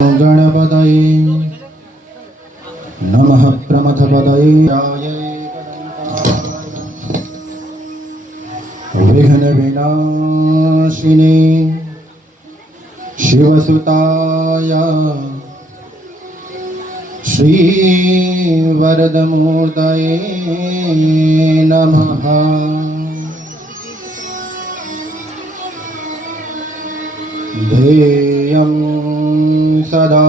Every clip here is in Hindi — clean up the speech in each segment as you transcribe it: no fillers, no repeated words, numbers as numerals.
गणपतये नमः प्रमथपतये विघ्नविनाशिने शिवसुताय श्रीवरदमूर्तये नमः। ध्येयं सदा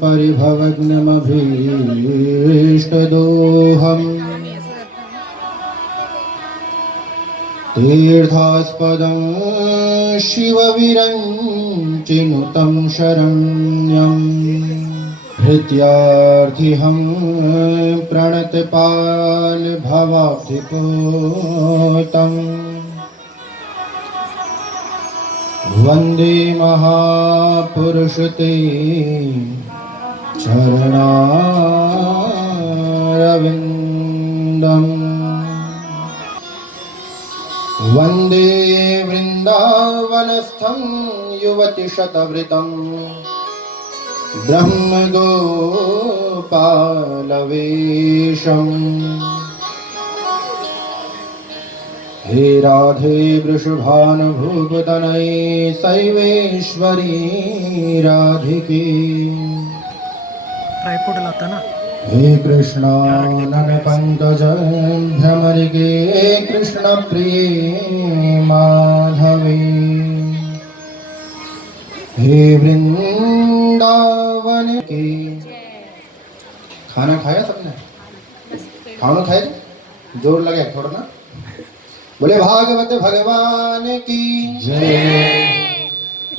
परिभवग्नमभीष्टदोहम् तीर्थास्पदं शिवविरञ्चिनुतं शरण्यं हृत्यार्थिहं प्रणतपालभवाब्धिपूतम् वन्दे महापुरुषते चरणारविन्दम् वन्दे वृन्दावनस्थं युवतिशतवृतं ब्रह्मगोपालवेशम्। हे राधे वृषभानुभूतनये शैवेश्वरी राधिके। हे कृष्णानन पंकज भ्रमरिके कृष्ण प्रिये माधवे। हे वृंदावन के। खाना खाया सबने? खाना खाए? जोर लगे थोड़ा ना। बोले भागवत भगवान की जय।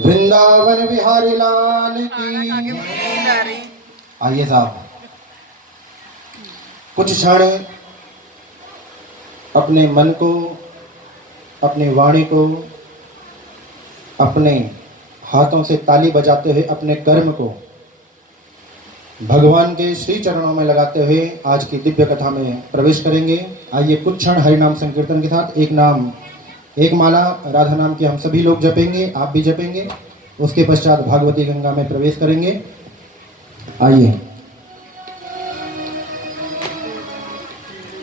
वृंदावन बिहारी लाल की। आइए साहब, कुछ क्षण अपने मन को, अपनी वाणी को, अपने हाथों से ताली बजाते हुए अपने कर्म को भगवान के श्री चरणों में लगाते हुए आज की दिव्य कथा में प्रवेश करेंगे। आइए कुछ क्षण हरिनाम संकीर्तन के साथ एक नाम एक माला राधा नाम की हम सभी लोग जपेंगे, आप भी जपेंगे। उसके पश्चात भागवती गंगा में प्रवेश करेंगे। आइए।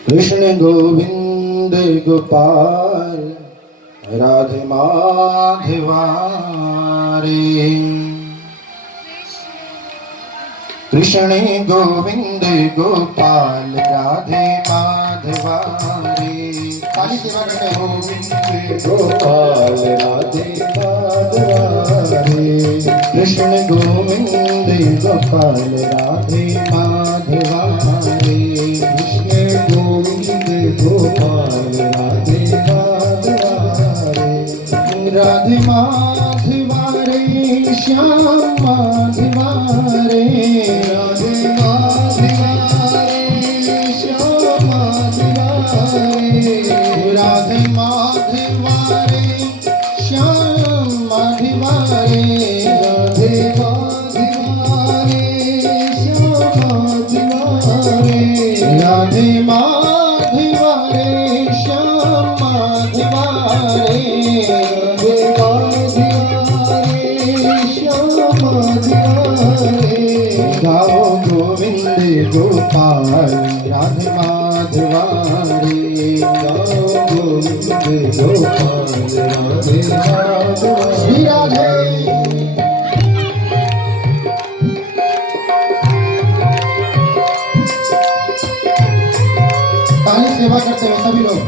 कृष्ण गोविंद गोपाल राधे माधवा रे। कृष्ण गोविंद गोपाल राधे माधवा रे। काली सेवा करते गोविंद गोपाल राधे माधवा रे। कृष्ण गोविंद गोपाल राधे माधवा रे। कृष्ण गोविंद गोपाल राधे माधवा रे। राधे माधवा रे श्याम माधवा रे। राधे माधवा रे श्याम माधवा रे। राधे माधवा रे श्याम माधवा रे। राधे माधवा रे श्याम माधवा रे। राधे माधवा रे श्याम माधवा रे। राधे माधवा रे श्याम माधवा रे। गाओ गोविंद गोपाल राधे माधवा रे। गाओ गोविंद गोपाल राधे माधवा। श्री राधे। ताली सेवा करते हैं सभी लोग।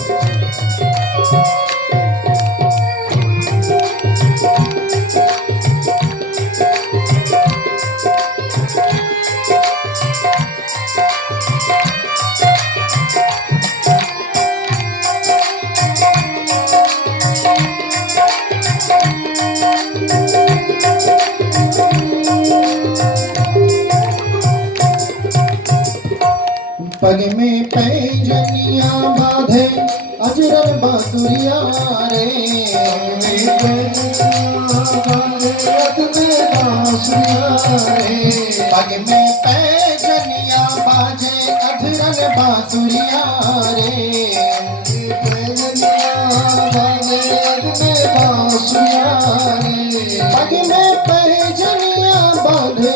पग में पैजनिया बांधे अजरन बांसुरिया रे। पग में पैजनिया बाजे अधरन बांसुरिया रे। पग में पैजनिया बांधे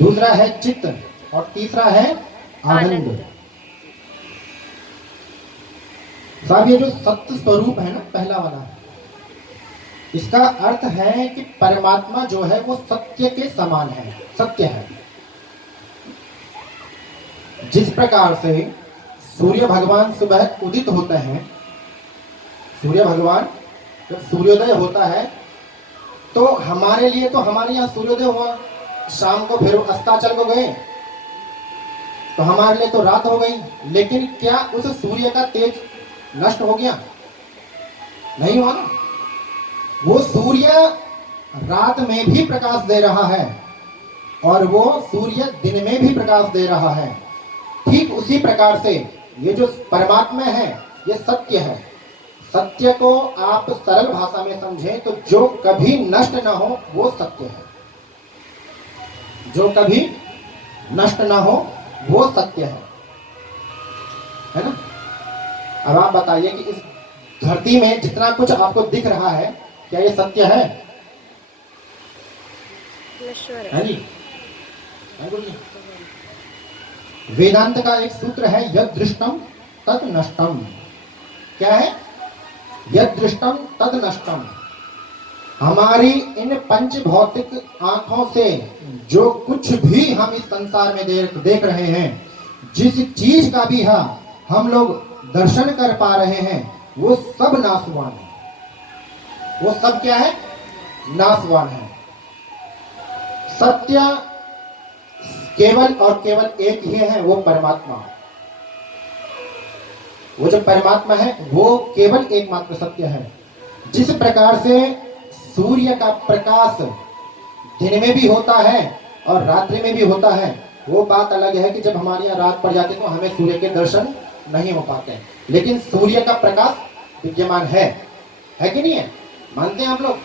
दूसरा है चित्त और तीसरा है आनंद। साहब ये जो सत्य स्वरूप है ना, पहला वाला, इसका अर्थ है कि परमात्मा जो है वो सत्य के समान है, सत्य है। जिस प्रकार से सूर्य भगवान सुबह उदित होते हैं, सूर्य भगवान जब सूर्योदय होता है तो हमारे लिए तो हमारे यहाँ सूर्योदय हुआ, शाम को फिर अस्ताचल को गए तो हमारे लिए तो रात हो गई। लेकिन क्या उस सूर्य का तेज नष्ट हो गया? नहीं हुआ ना। वो सूर्य रात में भी प्रकाश दे रहा है और वो सूर्य दिन में भी प्रकाश दे रहा है। ठीक उसी प्रकार से ये जो परमात्मा है ये सत्य है। सत्य को आप सरल भाषा में समझें तो जो कभी नष्ट ना हो वो सत्य है, जो कभी नष्ट ना हो वो सत्य है ना। अब आप बताइए कि इस धरती में जितना कुछ आपको दिख रहा है क्या ये सत्य है? है जी? वेदांत का एक सूत्र है यद दृष्टम तद नष्टम। क्या है? यद दृष्टम तद नष्टम। हमारी इन पंच भौतिक आंखों से जो कुछ भी हम इस संसार में देख रहे हैं, जिस चीज का भी हम लोग दर्शन कर पा रहे हैं, वो सब नाशवान है। वो सब क्या है? नाशवान है। सत्य केवल और केवल एक ही है, वो परमात्मा। वो जो परमात्मा है वो केवल एकमात्र सत्य है। जिस प्रकार से सूर्य का प्रकाश दिन में भी होता है और रात्रि में भी होता है, वो बात अलग है कि जब हमारे यहाँ रात पड़ जाती है तो हमें सूर्य के दर्शन नहीं हो पाते हैं, लेकिन सूर्य का प्रकाश विद्यमान है कि नहीं है? मानते हैं आप लोग?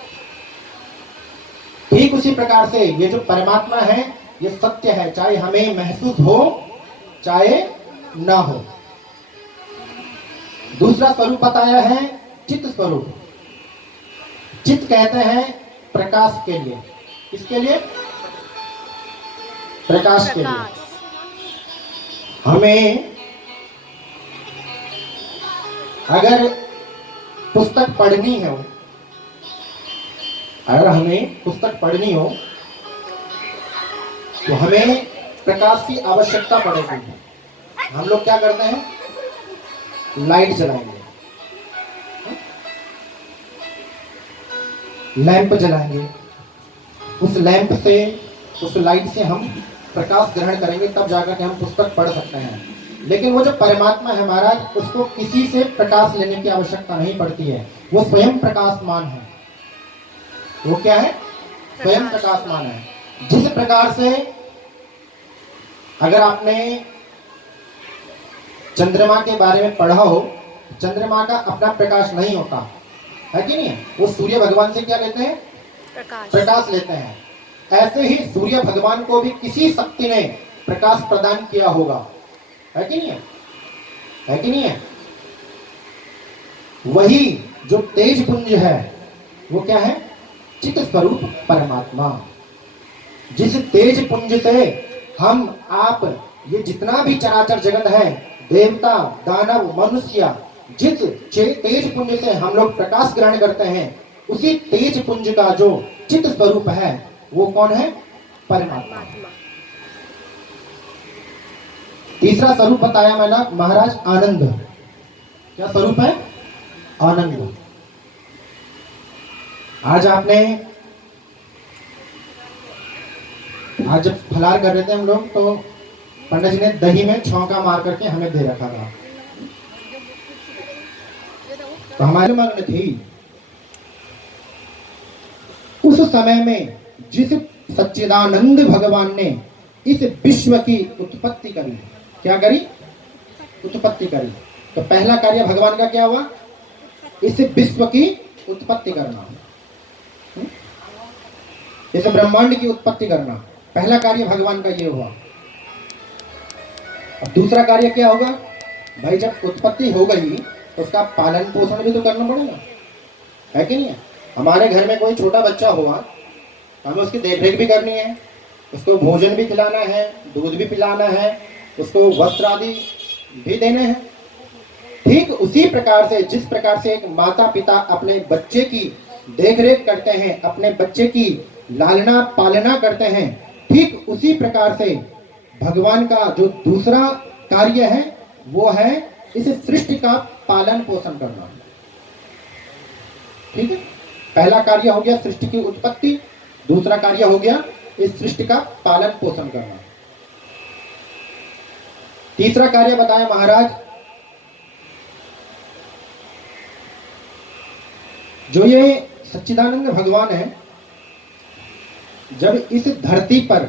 ठीक उसी प्रकार से ये जो परमात्मा है ये सत्य है, चाहे हमें महसूस हो चाहे ना हो। दूसरा स्वरूप बताया है चित्त स्वरूप। चित्त कहते हैं प्रकाश के लिए। किसके लिए? प्रकाश के लिए। हमें अगर पुस्तक पढ़नी हो, अगर हमें पुस्तक पढ़नी हो तो हमें प्रकाश की आवश्यकता पड़ेगी। हम लोग क्या करते हैं? लाइट जलाएंगे, लैंप जलाएंगे, उस लैंप से, उस लाइट से हम प्रकाश ग्रहण करेंगे, तब जाकर के हम पुस्तक पढ़ सकते हैं। लेकिन वो जो परमात्मा है महाराज, उसको किसी से प्रकाश लेने की आवश्यकता नहीं पड़ती है, वो स्वयं प्रकाशमान है। वो क्या है? स्वयं प्रकाशमान है। जिस प्रकार से अगर आपने चंद्रमा के बारे में पढ़ा हो, चंद्रमा का अपना प्रकाश नहीं होता है कि नहीं है? वो सूर्य भगवान से क्या लेते हैं? प्रकाश लेते हैं। ऐसे ही सूर्य भगवान को भी किसी शक्ति ने प्रकाश प्रदान किया होगा, है कि नहीं है? है कि नहीं है? वही जो तेज पुंज है वो क्या है? चित्त स्वरूप परमात्मा। जिस तेज पुंज से हम आप ये जितना भी चराचर जगत है, देवता, दानव, मनुष्य, जिस तेज पुंज से हम लोग प्रकाश ग्रहण करते हैं, उसी तेज पुंज का जो चित्त स्वरूप है वो कौन है? परमात्मा। तीसरा स्वरूप बताया मैंने महाराज, आनंद। क्या स्वरूप है? आनंद। आज जब फलार कर रहे थे हम लोग तो पंडित जी ने दही में छौंका मार करके हमें दे रखा था। तो हमारे मन में थी उस समय में जिस सच्चिदानंद भगवान ने इस विश्व की उत्पत्ति करी। क्या करी? उत्पत्ति करी। तो पहला कार्य भगवान का क्या हुआ? इस विश्व की उत्पत्ति करना, इस ब्रह्मांड की उत्पत्ति करना, पहला कार्य भगवान का ये हुआ। अब दूसरा कार्य क्या होगा? भाई जब उत्पत्ति हो गई तो उसका पालन पोषण भी तो करना पड़ेगा, है कि नहीं है? हमारे घर में कोई छोटा बच्चा हुआ, हमें उसकी देखरेख भी करनी है, उसको भोजन भी खिलाना है, दूध भी पिलाना है, उसको वस्त्र आदि भी देने हैं। ठीक उसी प्रकार से जिस प्रकार से एक माता पिता अपने बच्चे की देखरेख करते हैं, अपने बच्चे की लालना पालना करते हैं, ठीक उसी प्रकार से भगवान का जो दूसरा कार्य है वो है इस सृष्टि का पालन पोषण करना। ठीक है, पहला कार्य हो गया सृष्टि की उत्पत्ति, दूसरा कार्य हो गया इस सृष्टि का पालन पोषण करना। तीसरा कार्य बताया महाराज, जो ये सच्चिदानंद भगवान है, जब इस धरती पर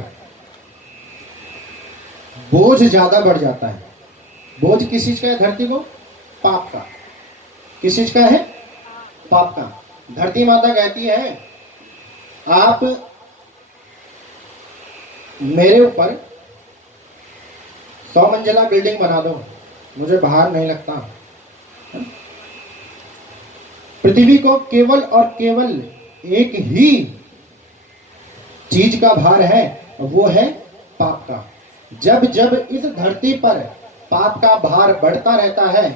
बोझ ज्यादा बढ़ जाता है, बोझ किस चीज का है धरती को? पाप का। किस चीज का है? पाप का। धरती माता कहती है आप मेरे ऊपर 100 मंजिला बिल्डिंग बना दो, मुझे बाहर नहीं लगता। पृथ्वी को केवल और केवल एक ही चीज का भार है, वो है पाप का। जब जब इस धरती पर पाप का भार बढ़ता रहता है,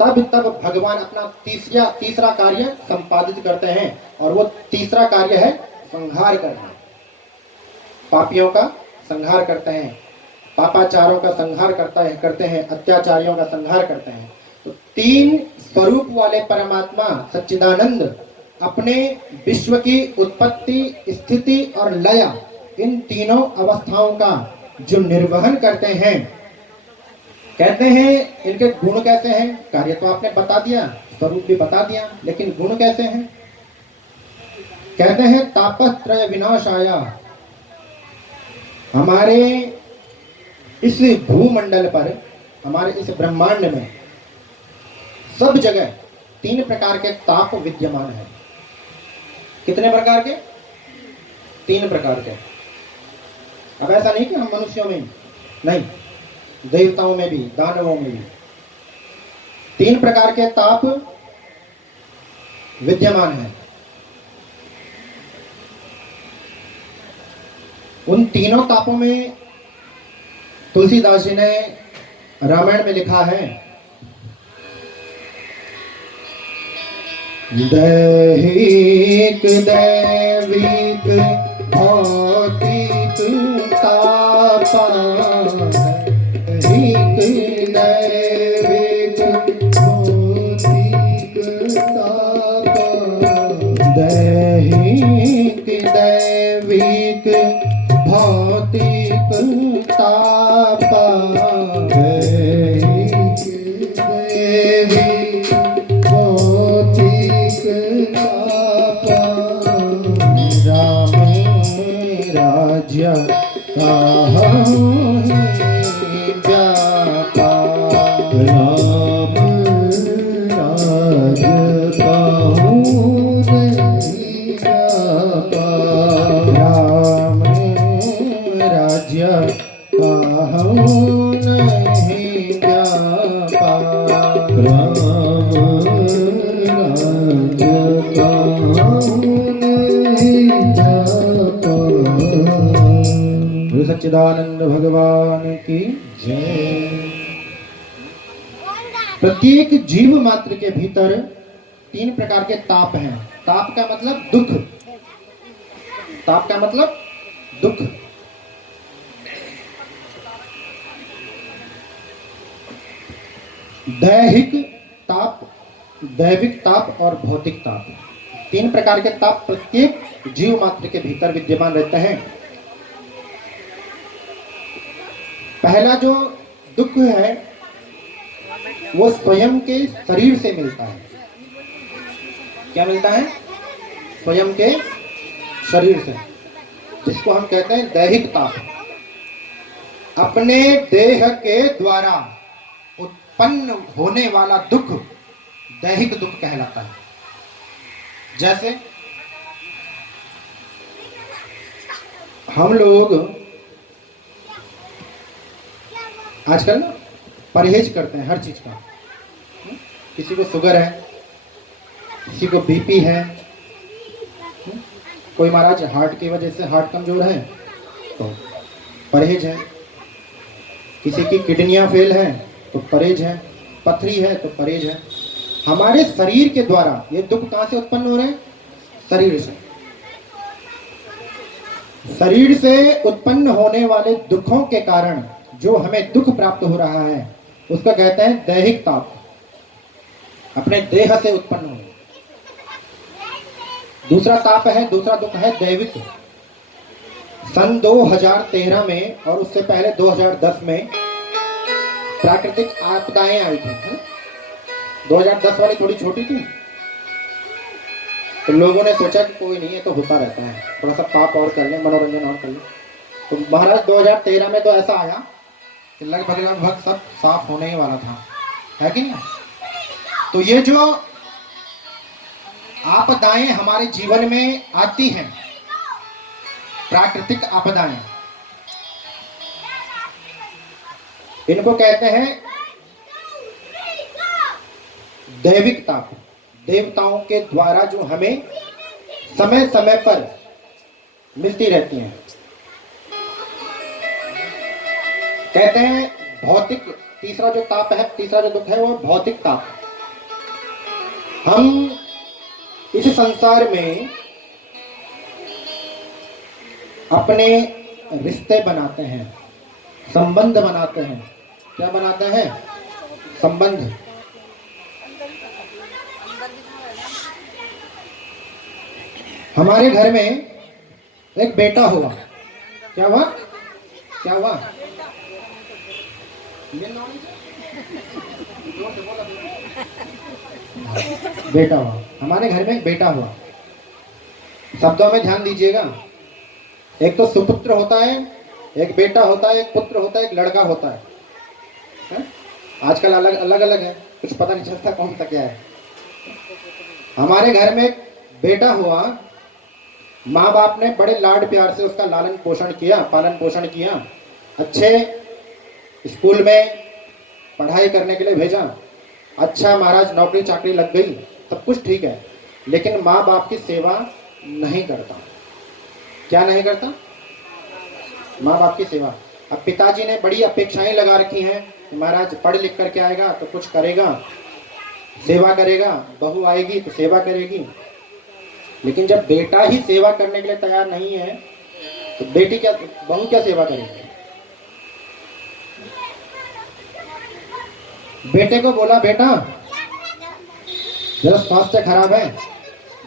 तब तब भगवान अपना तीसरा कार्य संपादित करते हैं, और वो तीसरा कार्य है संहार करना। पापियों का संहार करते हैं, पापाचारों का संहार करते हैं, अत्याचारियों का संहार करते हैं। तो तीन स्वरूप वाले परमात्मा सच्चिदानंद अपने विश्व की उत्पत्ति, स्थिति और लय, इन तीनों अवस्थाओं का जो निर्वहन करते हैं, कहते हैं इनके गुण कैसे हैं? कार्य तो आपने बता दिया, स्वरूप भी बता दिया, लेकिन गुण कैसे हैं? कहते हैं तापत्रय विनाशाया। हमारे इस भूमंडल पर, हमारे इस ब्रह्मांड में सब जगह 3 प्रकार के ताप विद्यमान हैं। कितने प्रकार के? 3 प्रकार के। अब ऐसा नहीं कि हम मनुष्यों में नहीं, देवताओं में भी, दानवों में भी 3 प्रकार के ताप विद्यमान हैं। उन तीनों तापों में तुलसीदास जी ने रामायण में लिखा है, दैहिक दैविक भौतिक तापा, दैहिक दैविक भौतिक तापा, दैहिक दैविक भौतिक तापा, दैहिक दैविक भौतिक तापा, राम राज्य काहूँ व्यापा, राम राज्य काहूँ नहीं व्यापा, राम राज्य काहूँ नहीं व्यापा, राम राज्य काहूँ नहीं व्यापा। सच्चिदानंद भगवान की जय। प्रत्येक जीव मात्र के भीतर 3 प्रकार के ताप हैं। ताप का मतलब दुख, ताप का मतलब दुख। दैहिक ताप, दैविक ताप और भौतिक ताप, 3 प्रकार के ताप प्रत्येक जीव मात्र के भीतर विद्यमान रहते हैं। पहला जो दुख है वो स्वयं के शरीर से मिलता है। क्या मिलता है? स्वयं के शरीर से, जिसको हम कहते हैं दैहिक ताप। अपने देह के द्वारा उत्पन्न होने वाला दुख दैहिक दुख कहलाता है। जैसे हम लोग आजकल परहेज करते हैं हर चीज का। किसी को शुगर है, किसी को बीपी है, कोई महाराज हार्ट की वजह से हार्ट कमजोर है तो परहेज है, किसी की किडनियां फेल है तो परहेज है, पथरी है तो परहेज है। हमारे शरीर के द्वारा ये दुख कहां से उत्पन्न हो रहे हैं? शरीर से। शरीर से उत्पन्न होने वाले दुखों के कारण जो हमें दुख प्राप्त हो रहा है उसका कहते हैं दैहिक ताप, अपने देह से उत्पन्न हो। दूसरा ताप है, दूसरा दुख है दैविक। सन 2013 में और उससे पहले 2010 में प्राकृतिक आपदाएं आई थी। 2010 वाली थोड़ी छोटी थी तो लोगों ने सोचा कि कोई नहीं है तो होता रहता है, थोड़ा सा पाप और कर ले, मनोरंजन और कर ले। तो महाराज 2013 में तो ऐसा आया कि लगभग लगभग सब साफ होने ही वाला था, है कि नहीं? तो ये जो आपदाएं हमारे जीवन में आती हैं, प्राकृतिक आपदाएं, इनको कहते हैं दैविक ताप। देवताओं के द्वारा जो हमें समय समय पर मिलती रहती हैं। कहते हैं भौतिक, तीसरा जो ताप है, तीसरा जो दुख है वो भौतिक ताप। हम इस संसार में अपने रिश्ते बनाते हैं, संबंध बनाते हैं। क्या बनाते हैं? संबंध। हमारे घर में एक बेटा हुआ। क्या हुआ? क्या हुआ? बेटा हुआ। हमारे घर में एक बेटा हुआ। शब्दों में ध्यान दीजिएगा। एक तो सुपुत्र होता है, एक बेटा होता है, एक पुत्र होता है, एक लड़का होता है? आजकल अलग अलग अलग है, कुछ पता नहीं चलता कौन सा क्या है। हमारे घर में एक बेटा हुआ। माँ बाप ने बड़े लाड प्यार से उसका लालन पोषण किया, पालन पोषण किया, अच्छे स्कूल में पढ़ाई करने के लिए भेजा। अच्छा महाराज नौकरी चाकरी लग गई, सब कुछ ठीक है, लेकिन माँ बाप की सेवा नहीं करता। क्या नहीं करता? माँ बाप की सेवा। अब पिताजी ने बड़ी अपेक्षाएं लगा रखी हैं कि महाराज पढ़ लिख करके आएगा तो कुछ करेगा, सेवा करेगा, बहू आएगी तो सेवा करेगी। लेकिन जब बेटा ही सेवा करने के लिए तैयार नहीं है तो बेटी क्या, बहू क्या सेवा करेगी? बेटे को बोला बेटा जरा स्वास्थ्य खराब है,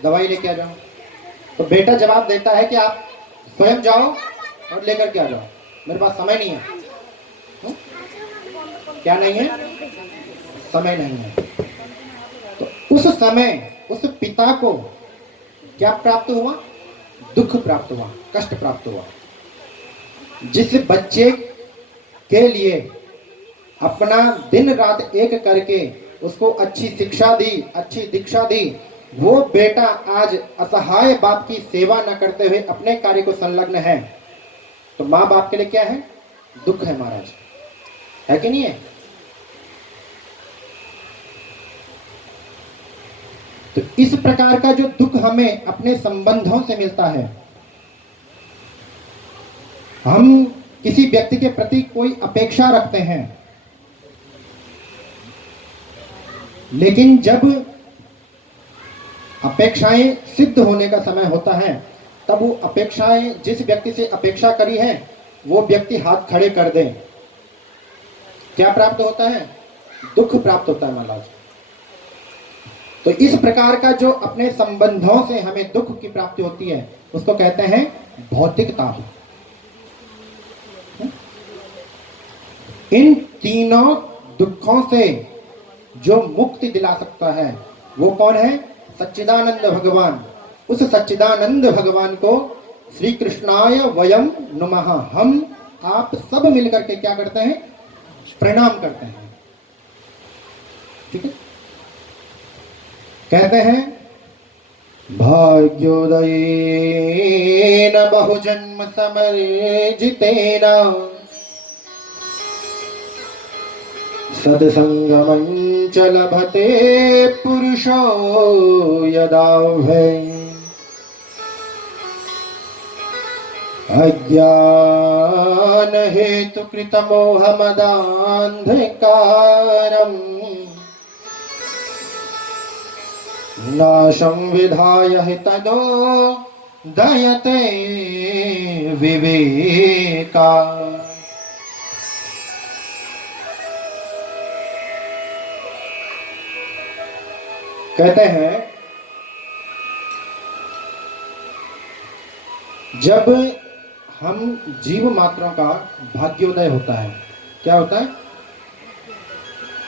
दवाई लेके आ जाओ। तो बेटा जवाब देता है कि आप स्वयं जाओ और लेकर के आ जाओ, मेरे पास समय नहीं है। क्या नहीं है? समय नहीं है। तो उस समय उस पिता को क्या प्राप्त हुआ? दुख प्राप्त हुआ, कष्ट प्राप्त हुआ। जिस बच्चे के लिए अपना दिन रात एक करके उसको अच्छी शिक्षा दी, अच्छी दीक्षा दी, वो बेटा आज असहाय बाप की सेवा न करते हुए अपने कार्य को संलग्न है, तो माँ बाप के लिए क्या है? दुख है महाराज, है कि नहीं है? तो इस प्रकार का जो दुख हमें अपने संबंधों से मिलता है, हम किसी व्यक्ति के प्रति कोई अपेक्षा रखते हैं, लेकिन जब अपेक्षाएं सिद्ध होने का समय होता है तब वो अपेक्षाएं, जिस व्यक्ति से अपेक्षा करी है वो व्यक्ति हाथ खड़े कर दे, क्या प्राप्त होता है? दुख प्राप्त होता है महाराज। तो इस प्रकार का जो अपने संबंधों से हमें दुख की प्राप्ति होती है उसको कहते हैं भौतिक ताप। इन तीनों दुखों से जो मुक्ति दिला सकता है वो कौन है? सच्चिदानंद भगवान। उस सच्चिदानंद भगवान को श्री कृष्णाय वयम नमः, हम आप सब मिलकर के क्या करते हैं? प्रणाम करते हैं। ठीक है? कहते हैं भाग्योदयेन बहुजन्म समर्जितेन सत्संगमं च लभते पुरुषो यदा वै अज्ञान हेतु कृत मोहमदान्धकारम् नाशं विधाय हि तदो दयते विवेका। कहते हैं जब हम जीव मात्रों का भाग्योदय होता है, क्या होता है?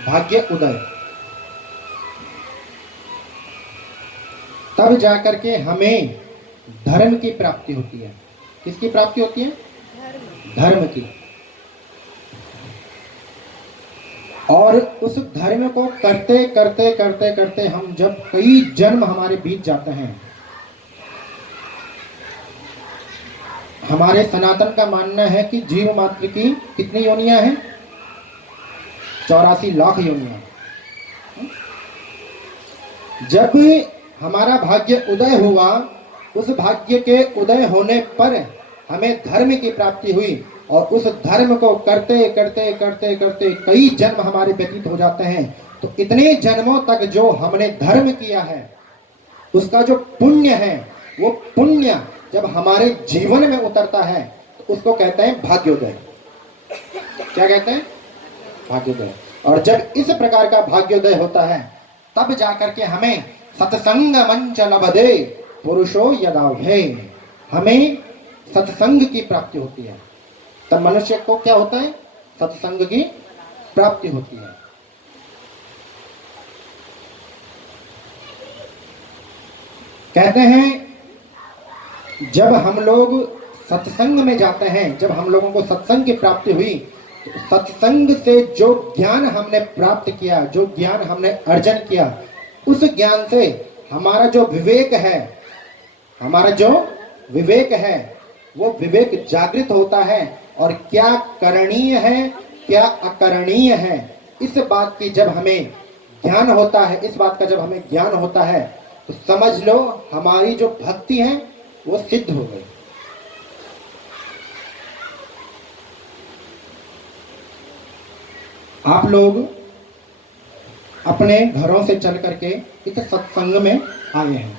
भाग्य उदय, तब जाकर के हमें धर्म की प्राप्ति होती है। किसकी प्राप्ति होती है? धर्म की। और उस धर्म को करते करते करते करते हम जब कई जन्म हमारे बीत जाते हैं, हमारे सनातन का मानना है कि जीव मात्र की कितनी योनियां हैं? 84 लाख योनियां। जब हमारा भाग्य उदय हुआ, उस भाग्य के उदय होने पर हमें धर्म की प्राप्ति हुई और उस धर्म को करते करते करते करते कई जन्म हमारे व्यतीत हो जाते हैं। तो इतने जन्मों तक जो हमने धर्म किया है, उसका जो पुण्य है, वो पुण्य जब हमारे जीवन में उतरता है तो उसको कहते हैं भाग्योदय। क्या कहते हैं? भाग्योदय। और जब इस प्रकार का भाग्योदय होता है तब जाकर के हमें सत्संग मंच लभदे पुरुषो यदाभे, हमें सत्संग की प्राप्ति होती है। तब मनुष्य को क्या होता है? सत्संग की प्राप्ति होती है। कहते हैं जब हम लोग सत्संग में जाते हैं, जब हम लोगों को सत्संग की प्राप्ति हुई, तो सत्संग से जो ज्ञान हमने प्राप्त किया, जो ज्ञान हमने अर्जन किया, उस ज्ञान से हमारा जो विवेक है, हमारा जो विवेक है, वो विवेक जागृत होता है। और क्या करणीय है, क्या अकरणीय है, इस बात की जब हमें ज्ञान होता है, इस बात का जब हमें ज्ञान होता है, तो समझ लो हमारी जो भक्ति है वो सिद्ध हो गई। आप लोग अपने घरों से चल करके इस सत्संग में आए हैं।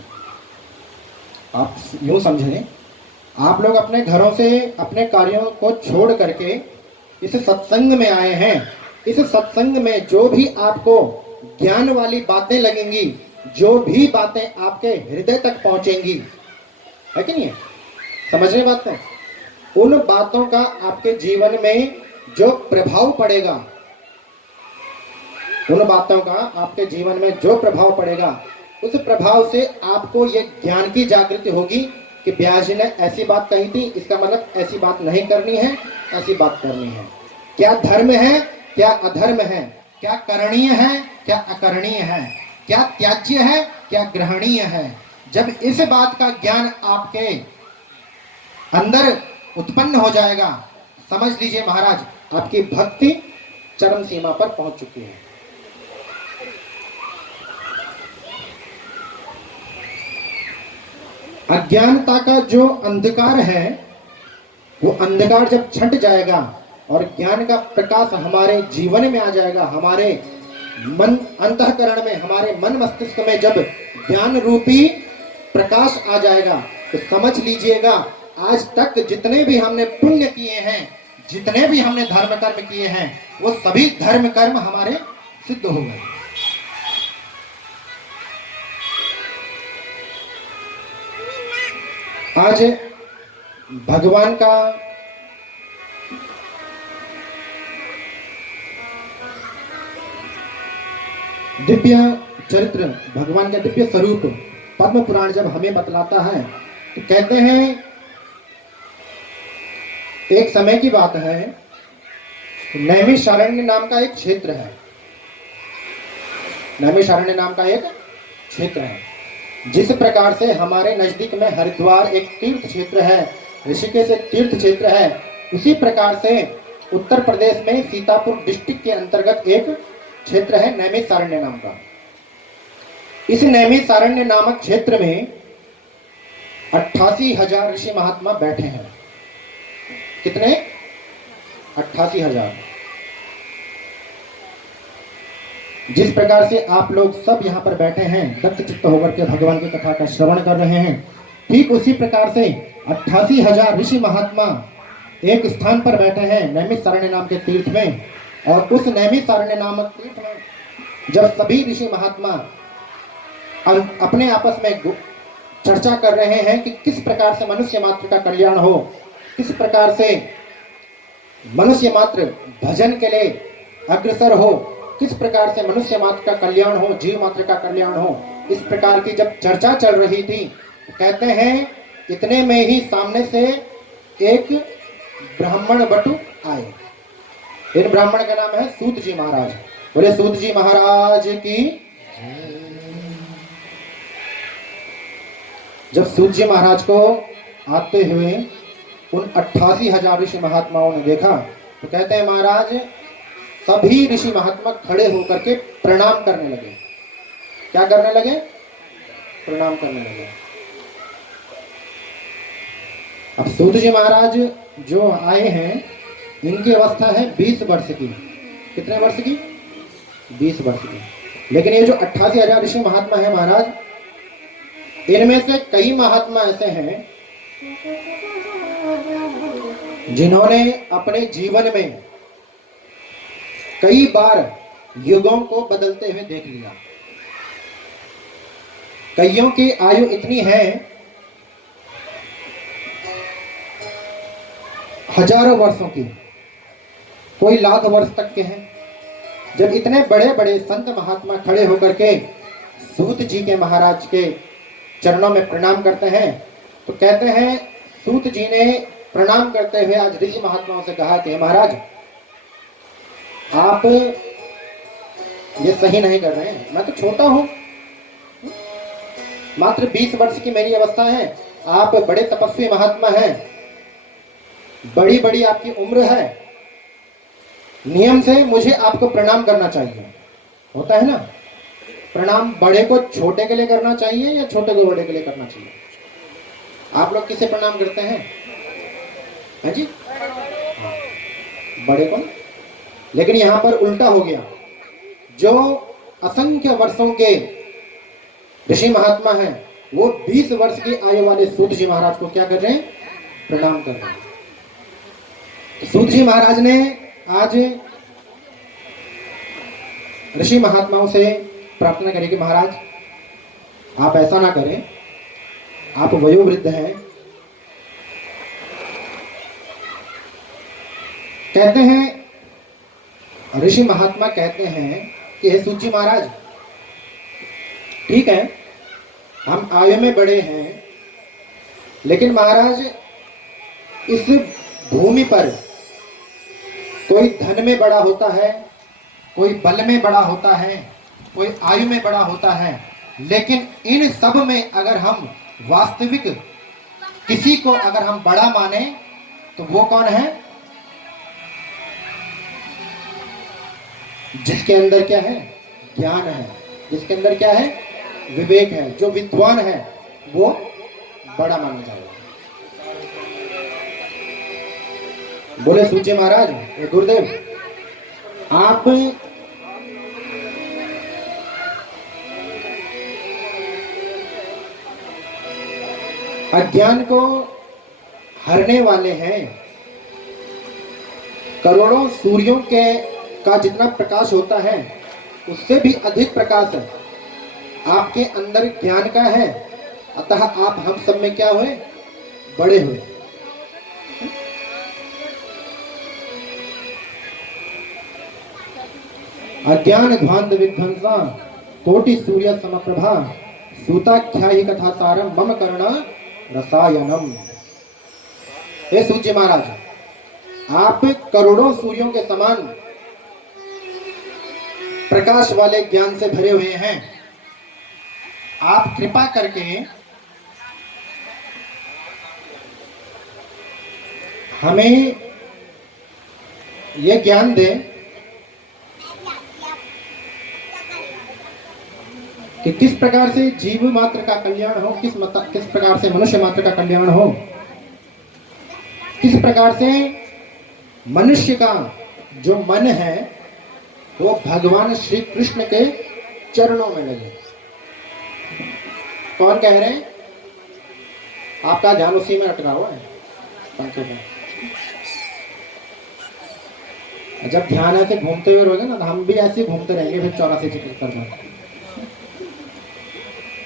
आप यूं समझें, आप लोग अपने घरों से अपने कार्यों को छोड़ करके इस सत्संग में आए हैं। इस सत्संग में जो भी आपको ज्ञान वाली बातें लगेंगी, जो भी बातें आपके हृदय तक पहुंचेंगी, है कि नहीं? समझने बात है? उन बातों का आपके जीवन में जो प्रभाव पड़ेगा, उन बातों का आपके जीवन में जो प्रभाव पड़ेगा, उस प्रभाव से आपको ये ज्ञान की जागृति होगी कि ब्यास जी ने ऐसी बात कही थी, इसका मतलब ऐसी बात नहीं करनी है, ऐसी बात करनी है। क्या धर्म है, क्या अधर्म है, क्या करणीय है, क्या अकरणीय है, क्या त्याज्य है, क्या ग्रहणीय है। जब इस बात का ज्ञान आपके अंदर उत्पन्न हो जाएगा, समझ लीजिए महाराज आपकी भक्ति चरम सीमा पर पहुंच चुकी है। अज्ञानता का जो अंधकार है, वो अंधकार जब छंट जाएगा और ज्ञान का प्रकाश हमारे जीवन में आ जाएगा, हमारे मन अंतःकरण में, हमारे मन मस्तिष्क में जब ज्ञान रूपी प्रकाश आ जाएगा, तो समझ लीजिएगा आज तक जितने भी हमने पुण्य किए हैं, जितने भी हमने धर्म कर्म किए हैं, वो सभी धर्म कर्म हमारे सिद्ध हो गए। आज भगवान का दिव्य चरित्र, भगवान का दिव्य स्वरूप पद्म पुराण जब हमें बतलाता है, तो कहते हैं एक समय की बात है, नैमिषारण्य नाम का एक क्षेत्र है। नैमिषारण्य नाम का एक क्षेत्र है। जिस प्रकार से हमारे नजदीक में हरिद्वार एक तीर्थ क्षेत्र है, ऋषिकेश एक तीर्थ क्षेत्र है, उसी प्रकार से उत्तर प्रदेश में सीतापुर डिस्ट्रिक्ट के अंतर्गत एक क्षेत्र है नैमिषारण्य नाम का। इस नैमिषारण्य नामक क्षेत्र में 88,000 ऋषि महात्मा बैठे हैं। कितने? 88,000। जिस प्रकार से आप लोग सब यहाँ पर बैठे हैं दत्त चित्त होकर के भगवान की कथा का श्रवण कर रहे हैं, ठीक उसी प्रकार से 88,000 ऋषि महात्मा एक स्थान पर बैठे हैं नैमिषारण्य नाम के तीर्थ में। और उस नैमिषारण्य नामक तीर्थ में जब सभी ऋषि महात्मा अपने आपस में चर्चा कर रहे हैं कि किस प्रकार से मनुष्य मात्र का कल्याण हो, किस प्रकार से मनुष्य मात्र भजन के लिए अग्रसर हो, किस प्रकार से मनुष्य मात्र का कल्याण हो, जीव मात्र का कल्याण हो, इस प्रकार की जब चर्चा चल रही थी, कहते हैं इतने में ही सामने से एक ब्राह्मण बटु आए। इन ब्राह्मण का नाम है सूत जी महाराज। बोले सूत जी महाराज की। जब सूत जी महाराज को आते हुए उन 88,000 ऋषि महात्माओं ने देखा तो कहते हैं महाराज सभी ऋषि महात्मा खड़े होकर के प्रणाम करने लगे। क्या करने लगे? प्रणाम करने लगे। अब सूत जी महाराज जो आए हैं इनकी अवस्था है 20 वर्ष की। कितने वर्ष की? 20 वर्ष की। लेकिन ये जो 88,000 ऋषि महात्मा है महाराज, इनमें से कई महात्मा ऐसे हैं जिन्होंने अपने जीवन में कई बार युगों को बदलते हुए देख लिया। कईयों की आयु इतनी है हजारों वर्षों की, कोई लाख वर्ष तक के हैं। जब इतने बड़े बड़े संत महात्मा खड़े होकर के सूत जी के महाराज के चरणों में प्रणाम करते हैं तो कहते हैं सूत जी ने प्रणाम करते हुए आज ऋषि महात्माओं से कहा कि महाराज आप ये सही नहीं कर रहे हैं। मैं तो छोटा हूं, मात्र 20 वर्ष की मेरी अवस्था है, आप बड़े तपस्वी महात्मा हैं, बड़ी बड़ी आपकी उम्र है, नियम से मुझे आपको प्रणाम करना चाहिए। होता है ना, प्रणाम बड़े को छोटे के लिए करना चाहिए या छोटे को बड़े के लिए करना चाहिए? आप लोग किसे प्रणाम करते हैं? हाँ जी, बड़े को। लेकिन यहां पर उल्टा हो गया। जो असंख्य वर्षों के ऋषि महात्मा हैं वो 20 वर्ष की आयु वाले सूत जी महाराज को क्या कर रहे हैं? प्रणाम कर रहे हैं। सूत जी महाराज ने आज ऋषि महात्माओं से प्रार्थना करें कि महाराज आप ऐसा ना करें, आप वयोवृद्ध हैं। कहते हैं ऋषि महात्मा कहते हैं कि हे सूत जी महाराज, ठीक है हम आयु में बड़े हैं, लेकिन महाराज इस भूमि पर कोई धन में बड़ा होता है, कोई बल में बड़ा होता है, कोई आयु में बड़ा होता है, लेकिन इन सब में अगर हम वास्तविक किसी को अगर हम बड़ा माने तो वो कौन है? जिसके अंदर क्या है? ज्ञान है। जिसके अंदर क्या है? विवेक है। जो विद्वान है वो बड़ा माना जाएगा। बोले सूत जी महाराज, गुरुदेव आप अज्ञान को हरने वाले हैं। करोड़ों सूर्यों के का जितना प्रकाश होता है उससे भी अधिक प्रकाश आपके अंदर ज्ञान का है, अतः आप हम सब में क्या हुए? बड़े हुए। अज्ञान ध्वांत विध्वंसा कोटि सूर्य समप्रभा सूताख्यायी कथा सारम मम कर्ण रसायनम। हे सूत जी महाराज, आप करोड़ों सूर्यों के समान प्रकाश वाले ज्ञान से भरे हुए हैं। आप कृपा करके हमें यह ज्ञान दें कि किस प्रकार से जीव मात्र का कल्याण हो, किस प्रकार से मनुष्य मात्र का कल्याण हो, किस इसी प्रकार से मनुष्य का जो मन है वो भगवान श्री कृष्ण के चरणों में लगे। कौन कह रहे हैं? आपका ध्यान उसी में अटका हुआ है पंखे में। जब ध्यान ऐसे घूमते हुए रहोगे ना तो हम भी ऐसे घूमते रहेंगे फिर 84 चक्कर में।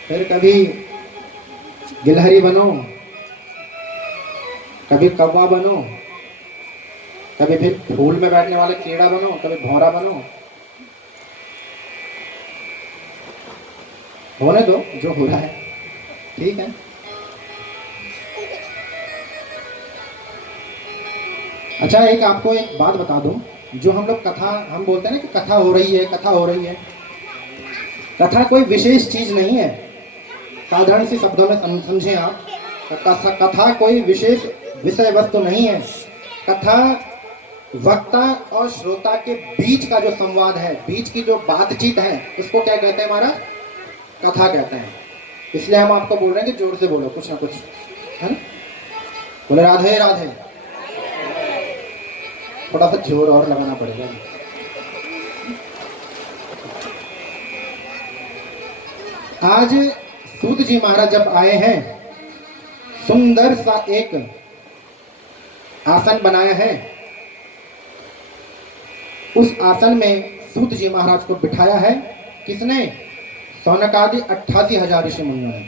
फिर कभी गिलहरी बनो, कभी कौवा बनो, कभी फिर फूल में बैठने वाले कीड़ा बनो, कभी भौरा बनो। होने दो जो हो रहा है, ठीक है। अच्छा, एक आपको एक बात बता दूं, जो हम लोग कथा हम बोलते हैं ना कि कथा हो रही है, कथा हो रही है। कथा कोई विशेष चीज नहीं है, साधारण सी शब्दों में समझें आप। कथा कोई विशेष विषय वस्तु नहीं है। कथा वक्ता और श्रोता के बीच का जो संवाद है, बीच की जो बातचीत है, उसको क्या कहते हैं? हमारा कथा कहते हैं। इसलिए हम आपको बोल रहे हैं कि जोर से बोलो कुछ ना कुछ, है ना? बोले राधे राधे। थोड़ा सा जोर और लगाना पड़ेगा। आज सूत जी महाराज जब आए हैं, सुंदर सा एक आसन बनाया है। उस आसन में सूत जी महाराज को बिठाया है। किसने? सौनकादि 88,000 ऋषि मुनियों ने।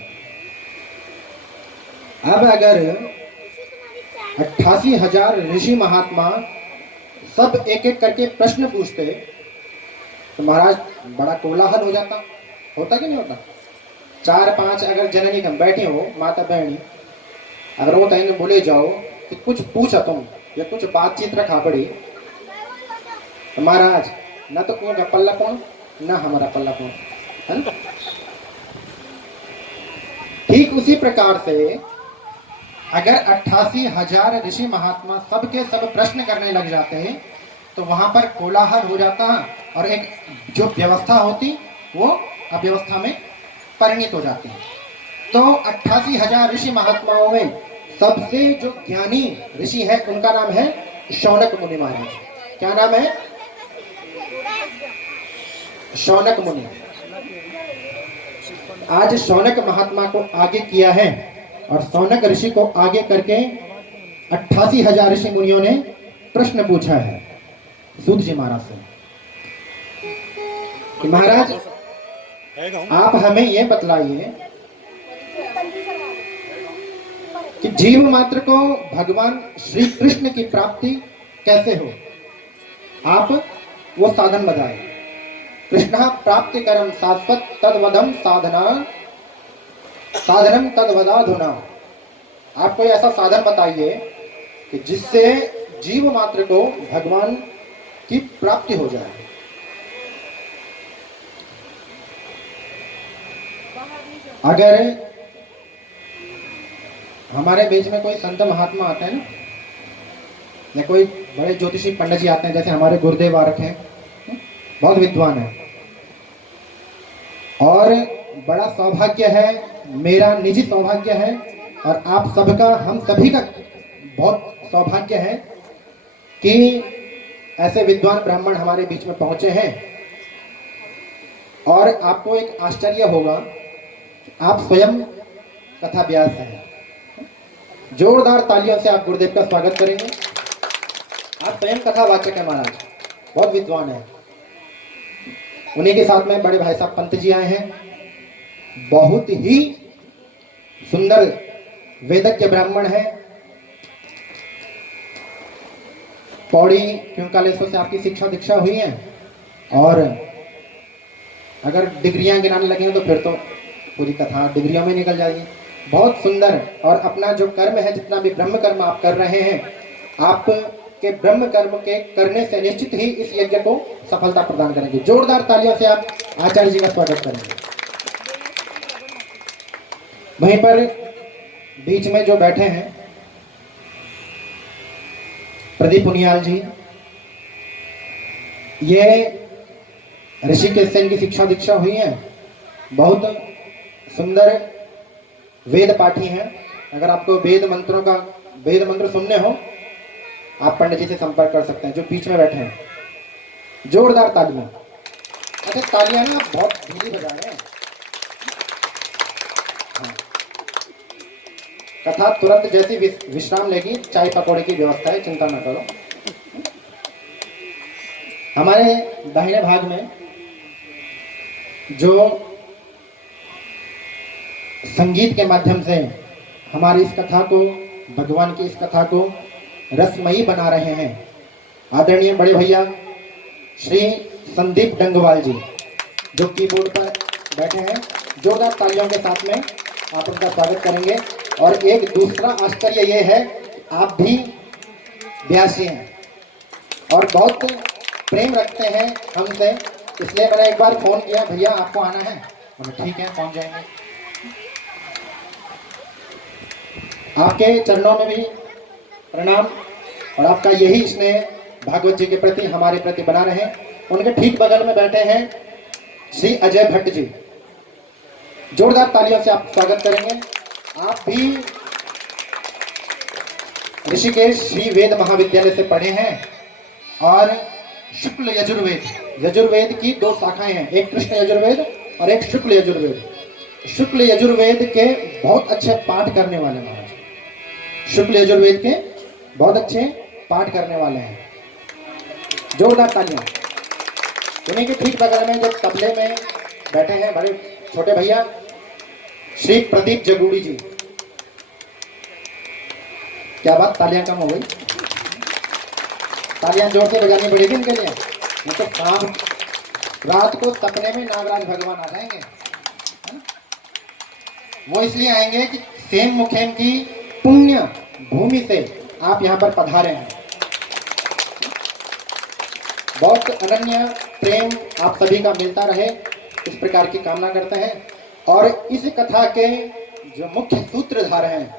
अब अगर 88,000 ऋषि महात्मा सब एक एक करके प्रश्न पूछते तो महाराज बड़ा कोलाहल हो जाता। होता कि नहीं होता? 4-5 अगर जननी हम बैठे हो, माता बहनी, अगर वो तैने बोले जाओ कि कुछ पूछा तुम या कुछ बातचीत रखा पड़ी तो महाराज न तो को पल्ला कौन न हमारा पल्ला कौन, है ना? ठीक उसी प्रकार से अगर 88,000 ऋषि महात्मा सबके सब प्रश्न करने लग जाते हैं तो वहां पर कोलाहल हो जाता और एक जो व्यवस्था होती वो अव्यवस्था में परिणित हो जाती है। तो 88,000 ऋषि महात्माओं में सबसे जो ज्ञानी ऋषि है उनका नाम है शौनक मुनि महाराज। क्या नाम है? शौनक मुनि। आज शौनक महात्मा को आगे किया है और शौनक ऋषि को आगे करके 88,000 ऋषि मुनियों ने प्रश्न पूछा है सूत जी महाराज से कि महाराज आप हमें यह बतलाइए कि जीव मात्र को भगवान श्री कृष्ण की प्राप्ति कैसे हो। आप वो साधन बताएं। कृष्ण प्राप्ति करम शाश्वत तद्वदम साधना साधनम तद्वदाधुना। आप कोई ऐसा साधन बताइए कि जिससे जीव मात्र को भगवान की प्राप्ति हो जाए। अगर हमारे बीच में कोई संत महात्मा आते हैं ना, या कोई बड़े ज्योतिषी पंडित जी आते हैं, जैसे हमारे गुरुदेव आ रखे हैं, बहुत विद्वान है, और बड़ा सौभाग्य है, मेरा निजी सौभाग्य है और आप सबका, हम सभी का बहुत सौभाग्य है कि ऐसे विद्वान ब्राह्मण हमारे बीच में पहुंचे हैं। और आपको एक आश्चर्य होगा, आप स्वयं कथा व्यास हैं। जोरदार तालियों से आप गुरुदेव का स्वागत करेंगे। आप स्वयं कथा वाचक है महाराज, बहुत विद्वान है। उन्हीं के साथ में बड़े भाई साहब पंत जी आए हैं, बहुत ही सुंदर वेदज्ञ ब्राह्मण है। पौड़ी क्योंकालेश्वर से आपकी शिक्षा दीक्षा हुई है और अगर डिग्रियां गिनाने लगेंगे तो फिर तो पूरी कथा डिग्रियों में निकल जाएगी। बहुत सुंदर। और अपना जो कर्म है, जितना भी ब्रह्म कर्म आप कर रहे हैं, आपके ब्रह्म कर्म के करने से निश्चित ही इस यज्ञ को सफलता प्रदान करेंगे। जोरदार तालियों से आप आचार्य जी का स्वागत करेंगे। वहीं पर बीच में जो बैठे हैं प्रदीप पुनियाल जी, ये ऋषिकेश से इनकी शिक्षा दीक्षा हुई है। बहुत सुंदर वेद पाठी हैं। अगर आपको वेद मंत्र सुनने हो आप पंडित जी से संपर्क कर सकते हैं जो बीच में बैठे हैं। जोरदार तालियां। अच्छा तालियां ना आप बहुत धीरे बजा रहे हैं। हाँ। कथा तुरंत जैसी विश्राम लेगी, चाय पकौड़े की व्यवस्था है, चिंता ना करो। हमारे दाहिने भाग में जो संगीत के माध्यम से हमारी इस कथा को, भगवान की इस कथा को रसमयी बना रहे हैं, आदरणीय बड़े भैया श्री संदीप डंगवाल जी, जो कीबोर्ड पर बैठे हैं। जोरदार तालियों के साथ में आप उनका स्वागत करेंगे। और एक दूसरा आश्चर्य ये है, आप भी ब्यासी हैं और बहुत प्रेम रखते हैं हमसे, इसलिए मैंने एक बार फोन किया, भैया आपको आना है? बोले ठीक है, पहुंच जाएंगे। आपके चरणों में भी प्रणाम और आपका यही स्नेह भागवत जी के प्रति, हमारे प्रति बना रहे। उनके ठीक बगल में बैठे हैं श्री अजय भट्ट जी। जोरदार तालियों से आप स्वागत करेंगे। आप भी ऋषिकेश श्री वेद महाविद्यालय से पढ़े हैं और शुक्ल यजुर्वेद, यजुर्वेद की दो शाखाएं हैं, एक कृष्ण यजुर्वेद और एक शुक्ल यजुर्वेद। शुक्ल यजुर्वेद के बहुत अच्छे पाठ करने वाले महाराज, शुक्ल यजुर्वेद के बहुत अच्छे पाठ करने वाले हैं। जोरदार तालियां। उन्हीं के ठीक बगल में जो तबले में बैठे हैं बड़े छोटे भैया श्री प्रदीप जगूड़ी जी। क्या बात, तालियां कम हो गई? तालियां जोर से बजानी पड़ेगी इनके लिए, नहीं तो काम रात को सपने में नागराज भगवान आ जाएंगे। वो इसलिए आएंगे कि सेम मुखेम की पुण्य भूमि से आप यहाँ पर पधारे हैं। बहुत अनन्य प्रेम आप सभी का मिलता रहे, इस प्रकार की कामना करते हैं। और इस कथा के जो मुख्य सूत्रधार हैं,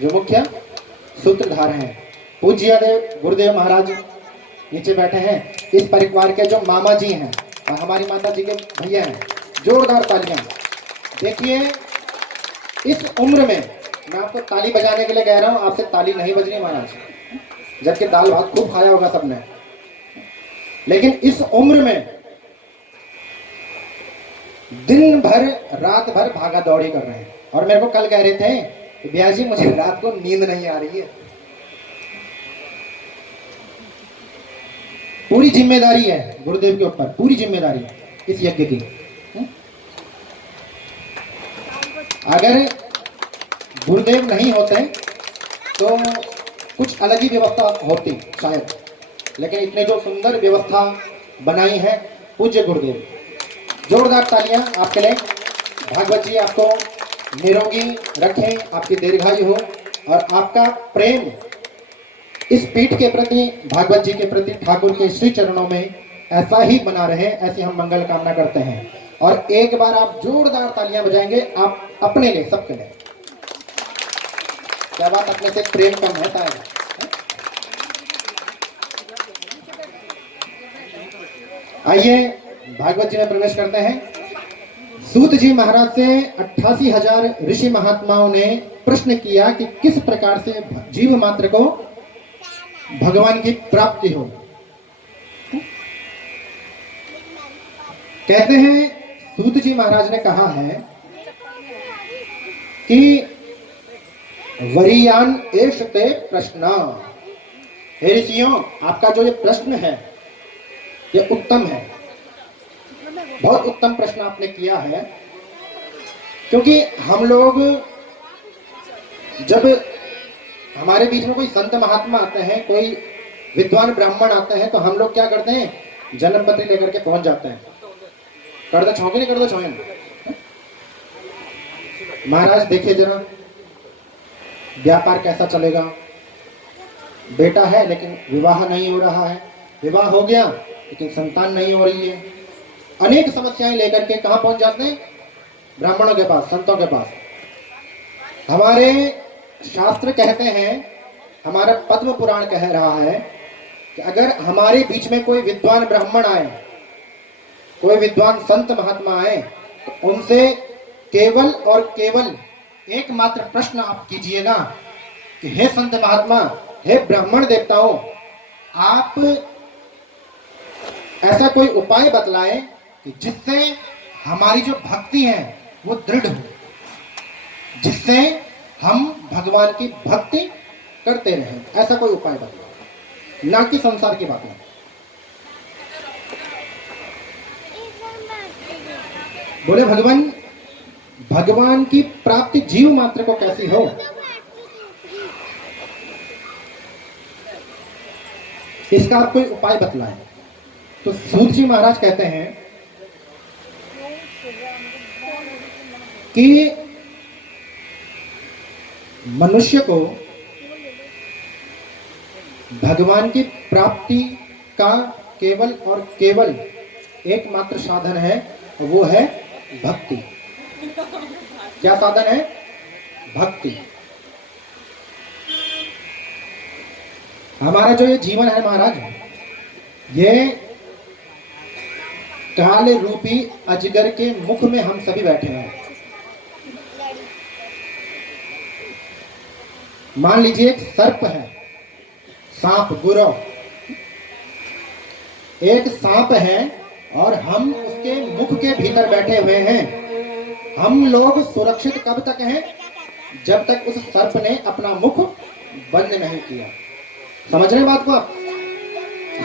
जो मुख्य सूत्रधार हैं, पूज्य देव गुरुदेव महाराज नीचे बैठे हैं। इस परिवार के जो मामा जी हैं और हमारी माता जी के भैया हैं। जोरदार तालियां। देखिए इस उम्र में मैं आपको ताली बजाने के लिए कह रहा हूं, आपसे ताली नहीं बजनी महाराज, जबकि दाल भात खूब खाया होगा सबने, लेकिन इस उम्र में दिन भर रात भर भागा दौड़ी कर रहे हैं। और मेरे को कल कह रहे थे कि भैया जी मुझे रात को नींद नहीं आ रही है। पूरी जिम्मेदारी है गुरुदेव के ऊपर, पूरी जिम्मेदारी इस यज्ञ की। अगर गुरुदेव नहीं होते तो कुछ अलग ही व्यवस्था होती शायद, लेकिन इतने जो सुंदर व्यवस्था बनाई है पूज्य गुरुदेव। जोरदार तालियां आपके लिए। भागवत जी आपको निरोगी रखें, आपकी दीर्घायु हो और आपका प्रेम इस पीठ के प्रति, भागवत जी के प्रति, ठाकुर के श्री चरणों में ऐसा ही बना रहे, ऐसी हम मंगल कामना करते हैं। और एक बार आप जोरदार तालियां बजाएंगे आप अपने लिए, सबके लिए। क्या बात, अपने से प्रेम कम होता है? आइए भागवत जी में प्रवेश करते हैं। सूत जी महाराज से 88,000 ऋषि महात्माओं ने प्रश्न किया कि किस प्रकार से जीव मात्र को भगवान की प्राप्ति हो। कहते हैं सूत जी महाराज ने कहा है कि वरीयान एषते प्रश्न। हे ऋषियों, आपका जो ये प्रश्न है ये उत्तम है, बहुत उत्तम प्रश्न आपने किया है। क्योंकि हम लोग जब हमारे बीच में कोई संत महात्मा आते हैं, कोई विद्वान ब्राह्मण आते हैं, तो हम लोग क्या करते हैं, जन्म पत्री लेकर के पहुंच जाते हैं। कर दो छौके, नहीं कर दो छौके। महाराज देखिए जरा व्यापार कैसा चलेगा। बेटा है लेकिन विवाह नहीं हो रहा है, विवाह हो गया लेकिन संतान नहीं हो रही है। अनेक समस्याएं लेकर के कहां पहुंच जाते हैं, ब्राह्मणों के पास, संतों के पास। हमारे शास्त्र कहते हैं, हमारा पद्म पुराण कह रहा है कि अगर हमारे बीच में कोई विद्वान ब्राह्मण आए, कोई विद्वान संत महात्मा आए, तो उनसे केवल और केवल एकमात्र प्रश्न आप कीजिएगा कि हे संत महात्मा, हे ब्राह्मण देवताओं, आप ऐसा कोई उपाय बतलाएं कि जिससे हमारी जो भक्ति है वो दृढ़ हो, जिससे हम भगवान की भक्ति करते रहें। ऐसा कोई उपाय बतलाओ, ना कि संसार की बातें। बोले भगवान की प्राप्ति जीव मात्र को कैसी हो, इसका आप कोई उपाय बतलाएं। तो सूत जी महाराज कहते हैं कि मनुष्य को भगवान की प्राप्ति का केवल और केवल एकमात्र साधन है, वो है भक्ति। क्या साधन है? भक्ति। हमारा जो ये जीवन है महाराज, ये काल रूपी अजगर के मुख में हम सभी बैठे हैं। मान लीजिए एक सर्प है, सांप, गुरु, एक सांप है और हम उसके मुख के भीतर बैठे हुए हैं। हम लोग सुरक्षित कब तक हैं? जब तक उस सर्प ने अपना मुख बंद नहीं किया। समझ रहे बात को आप?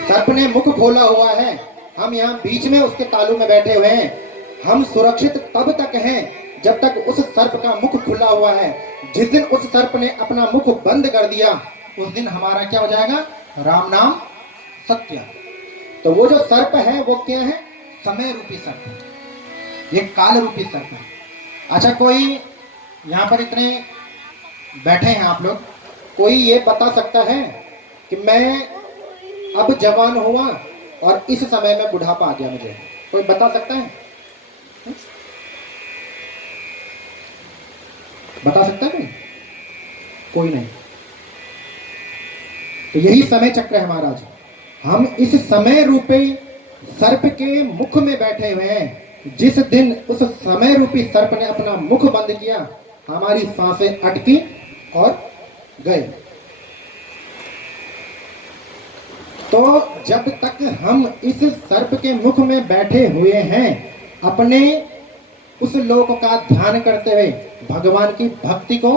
सर्प ने मुख खोला हुआ है, हम यहाँ बीच में उसके तालू में बैठे हुए हैं। हम सुरक्षित तब तक हैं जब तक उस सर्प का मुख खुला हुआ है। जिस दिन उस सर्प ने अपना मुख बंद कर दिया, उस दिन हमारा क्या हो जाएगा? राम नाम सत्य। तो वो जो सर्प है वो क्या है? समय रूपी सर्प, ये काल रूपी सर्प है। अच्छा, कोई यहाँ पर इतने बैठे हैं आप लोग, कोई ये बता सकता है कि मैं अब जवान हुआ और इस समय में बुढ़ापा आ गया? मुझे कोई बता सकता है? बता सकता है कोई? कोई नहीं। तो यही समय चक्र है महाराज। हम इस समय रूपी सर्प के मुख में बैठे हुए हैं। जिस दिन उस समय रूपी सर्प ने अपना मुख बंद किया, हमारी सांसें अटकी और गए। तो जब तक हम इस सर्प के मुख में बैठे हुए हैं, अपने उस लोक का ध्यान करते हुए भगवान की भक्ति को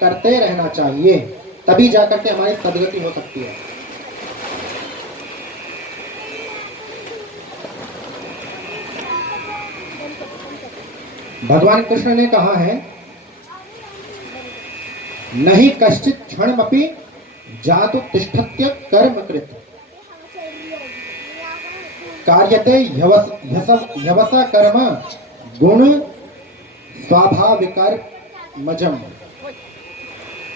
करते रहना चाहिए, तभी जाकर के हमारी सदगति हो सकती है। भगवान कृष्ण ने कहा है, नहीं कश्चित क्षणमपि जातु तिष्ठत्य कर्मकृत कार्यते यवसा कर्म गुण स्वाभाविकर्मजम्।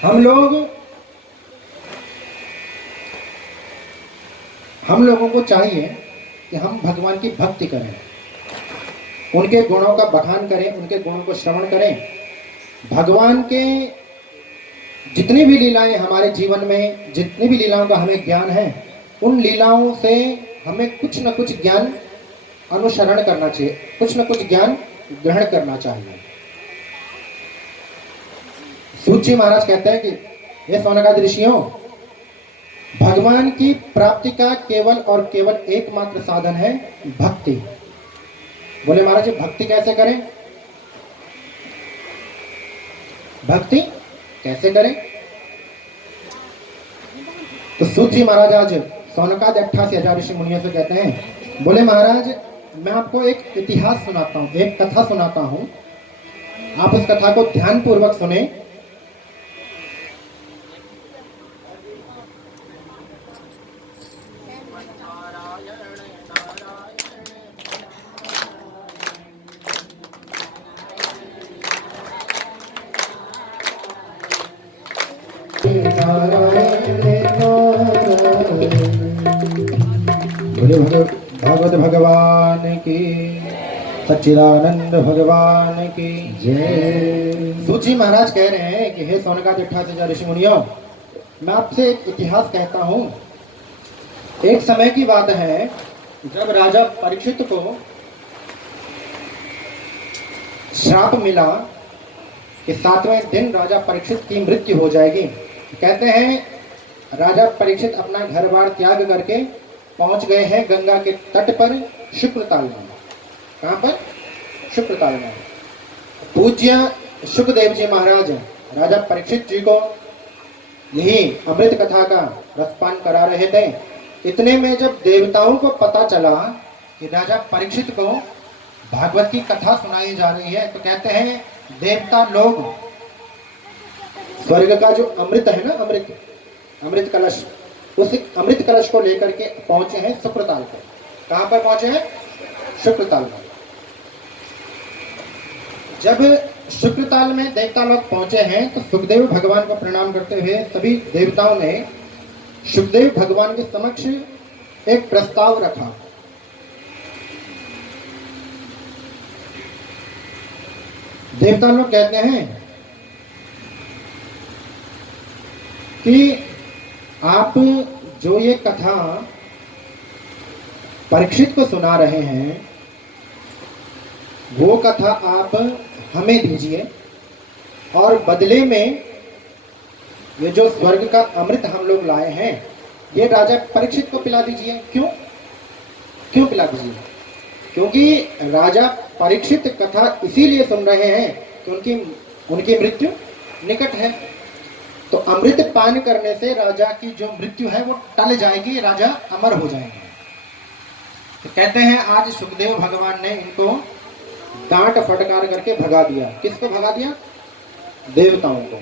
हम लोगों को चाहिए कि हम भगवान की भक्ति करें, उनके गुणों का बखान करें, उनके गुणों को श्रवण करें। भगवान के जितनी भी लीलाएं हमारे जीवन में, जितनी भी लीलाओं का हमें ज्ञान है, उन लीलाओं से हमें कुछ न कुछ ज्ञान अनुसरण करना चाहिए, कुछ न कुछ ज्ञान ग्रहण करना चाहिए। सूत जी महाराज कहते हैं कि ये शौनकादि ऋषियों, भगवान की प्राप्ति का केवल और केवल एकमात्र साधन है भक्ति। बोले महाराज, भक्ति कैसे करें? भक्ति कैसे करें? तो सूत जी महाराज आज शौनकादि 88,000 ऋषि मुनियों से कहते हैं, बोले महाराज, मैं आपको एक इतिहास सुनाता हूं, एक कथा सुनाता हूं, आप उस कथा को ध्यान पूर्वक सुने। भागवत भगवान की, सच्चिदानंद भगवान की जय। सूत जी महाराज कह रहे हैं कि हे शौनकादि 88,000 ऋषि मुनियों, मैं आपसे एक इतिहास कहता हूं। एक समय की बात है जब राजा परीक्षित को श्राप मिला कि 7वें दिन राजा परीक्षित की मृत्यु हो जाएगी। कहते हैं राजा परीक्षित अपना घर बार त्याग करके पहुंच गए हैं गंगा के तट पर शुक्रताल में। कहां पर? शुक्रताल में। पूज्य सुखदेव जी महाराज राजा परीक्षित जी को यही अमृत कथा का रसपान करा रहे थे। इतने में जब देवताओं को पता चला कि राजा परीक्षित को भागवत की कथा सुनाई जा रही है, तो कहते हैं देवता लोग स्वर्ग का जो अमृत है ना, अमृत कलश, उस अमृत कलश को लेकर के पहुंचे हैं शुक्रताल पर। कहां पर पहुंचे हैं? शुक्रताल में। जब शुक्रताल में देवता लोग पहुंचे हैं तो सुखदेव भगवान को प्रणाम करते हुए सभी देवताओं ने सुखदेव भगवान के समक्ष एक प्रस्ताव रखा। देवता लोग कहते हैं कि आप जो ये कथा परीक्षित को सुना रहे हैं, वो कथा आप हमें दीजिए और बदले में ये जो स्वर्ग का अमृत हम लोग लाए हैं ये राजा परीक्षित को पिला दीजिए। क्यों पिला दीजिए? क्योंकि राजा परीक्षित कथा इसीलिए सुन रहे हैं कि उनकी मृत्यु निकट है। तो अमृत पान करने से राजा की जो मृत्यु है वो टल जाएगी, राजा अमर हो जाएंगे। तो कहते हैं आज सुखदेव भगवान ने इनको डांट फटकार करके भगा दिया। किसको भगा दिया? देवताओं को।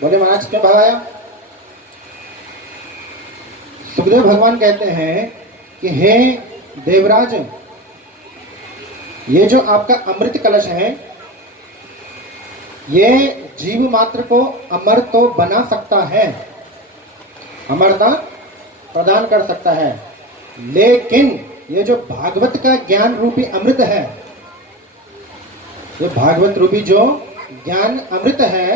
बोले महाराज क्यों भगाया? सुखदेव भगवान कहते हैं कि हे देवराज, ये जो आपका अमृत कलश है ये जीव मात्र को अमर तो बना सकता है, अमरता प्रदान कर सकता है, लेकिन ये जो भागवत का ज्ञान रूपी अमृत है, ये भागवत रूपी जो ज्ञान अमृत है,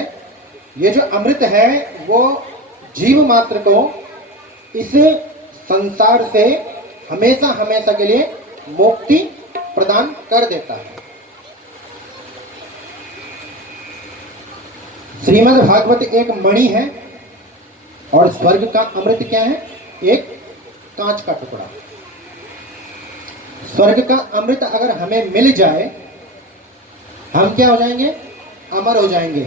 ये जो अमृत है वो जीव मात्र को इस संसार से हमेशा हमेशा के लिए मुक्ति प्रदान कर देता है। श्रीमद् भागवत एक मणि है और स्वर्ग का अमृत क्या है? एक कांच का टुकड़ा। स्वर्ग का अमृत अगर हमें मिल जाए हम क्या हो जाएंगे? अमर हो जाएंगे।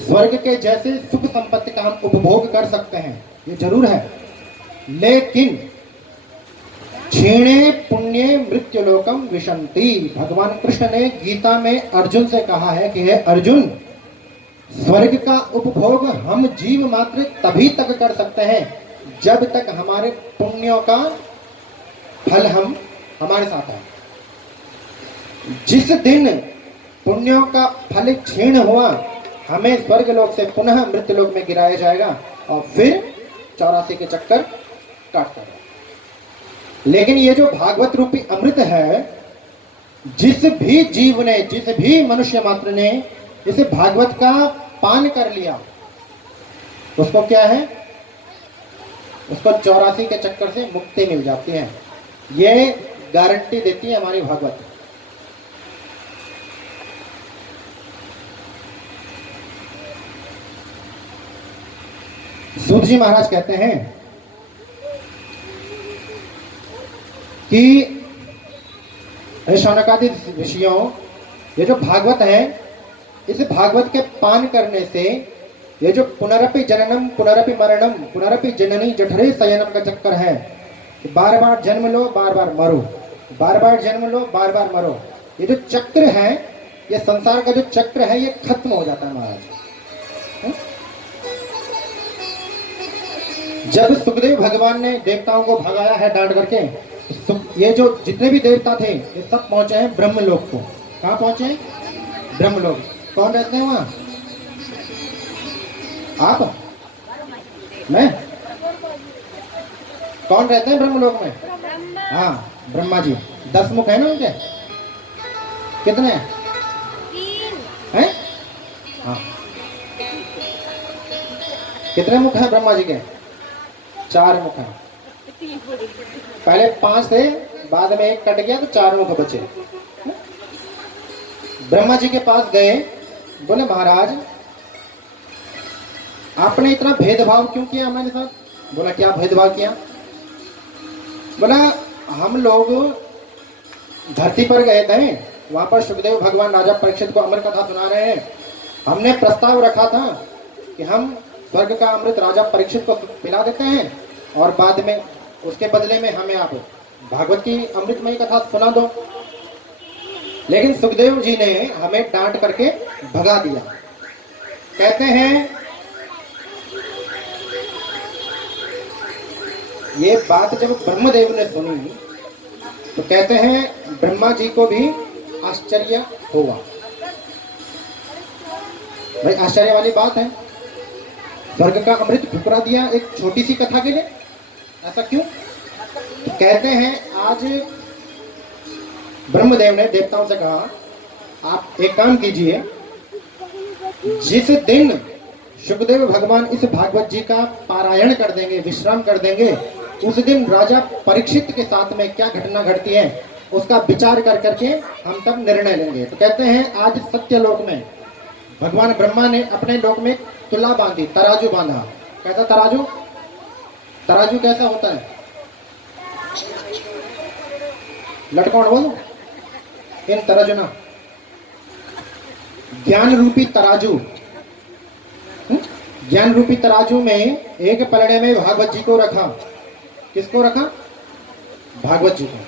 स्वर्ग के जैसे सुख संपत्ति का हम उपभोग कर सकते हैं, ये जरूर है, लेकिन क्षीणे पुण्ये मृत्युलोकम विशन्ति। भगवान कृष्ण ने गीता में अर्जुन से कहा है कि हे अर्जुन, स्वर्ग का उपभोग हम जीव मात्र तभी तक कर सकते हैं जब तक हमारे पुण्यों का फल हमारे साथ है। जिस दिन पुण्यों का फल क्षीण हुआ हमें स्वर्ग लोक से पुनः मृत्यु लोक में गिराया जाएगा और फिर 84 के चक्कर काटता रहेगा। लेकिन ये जो भागवत रूपी अमृत है, जिस भी जीव ने, जिस भी मनुष्य मात्र ने इसे भागवत का पान कर लिया, उसको क्या है? उसको 84 के चक्कर से मुक्ति मिल जाती है। ये गारंटी देती है हमारी भागवत। सूत जी महाराज कहते हैं कि शौनकादि ऋषियों, ये जो भागवत है, इस भागवत के पान करने से ये जो पुनरपि जननम पुनरपि मरणम पुनरपि जननी जठरे शयनम का चक्कर है, बार बार जन्म लो बार बार मरो, बार बार जन्म लो बार बार मरो, ये जो चक्र है, ये संसार का जो चक्र है ये खत्म हो जाता है महाराज। जब सुखदेव भगवान ने देवताओं को भगाया है डांट करके, ये जो जितने भी देवता थे ये सब पहुंचे हैं ब्रह्मलोक को। कहाँ पहुंचे हैं? ब्रह्मलोक। कौन रहते हैं वहां? आप? मैं? कौन रहते हैं ब्रह्मलोक में? हाँ, ब्रह्मा जी। 10 मुख है ना उनके? कितने हैं? हाँ, कितने मुख हैं ब्रह्मा जी के? 4 मुख हैं। पहले 5 थे, बाद में 1 कट गया तो 4 मुख बचे। ब्रह्मा जी के पास गए, बोले महाराज आपने इतना भेदभाव क्यों किया हमारे साथ? बोला क्या भेदभाव किया? बोला हम लोग धरती पर गए थे, वहां पर सुखदेव भगवान राजा परीक्षित को अमर कथा सुना रहे हैं। हमने प्रस्ताव रखा था कि हम स्वर्ग का अमृत राजा परीक्षित को पिला देते हैं और बाद में उसके बदले में हमें आप भागवत की अमृतमयी कथा सुना दो। लेकिन सुखदेव जी ने हमें डांट करके भगा दिया। कहते हैं ये बात जब ब्रह्मदेव ने सुनी तो कहते हैं ब्रह्मा जी को भी आश्चर्य हुआ। भाई आश्चर्य वाली बात है, स्वर्ग का अमृत ठुकरा दिया एक छोटी सी कथा के लिए, ऐसा क्यों? तो कहते हैं आज ब्रह्मदेव ने देवताओं से कहा आप एक काम कीजिए, जिस दिन सुखदेव भगवान इस भागवत जी का पारायण कर देंगे, विश्राम कर देंगे, उस दिन राजा परीक्षित के साथ में क्या घटना घटती है उसका विचार कर करके हम तब निर्णय लेंगे। तो कहते हैं आज सत्यलोक में भगवान ब्रह्मा ने अपने लोक में तुला बांधी, तराजू बांधा। कैसा तराजू? तराजू कैसा होता है? लटकौन बोलो इन तराजू ना, ज्ञान रूपी तराजू। ज्ञान रूपी तराजू में एक पलड़े में भागवत जी को रखा। किसको रखा? भागवत जी को।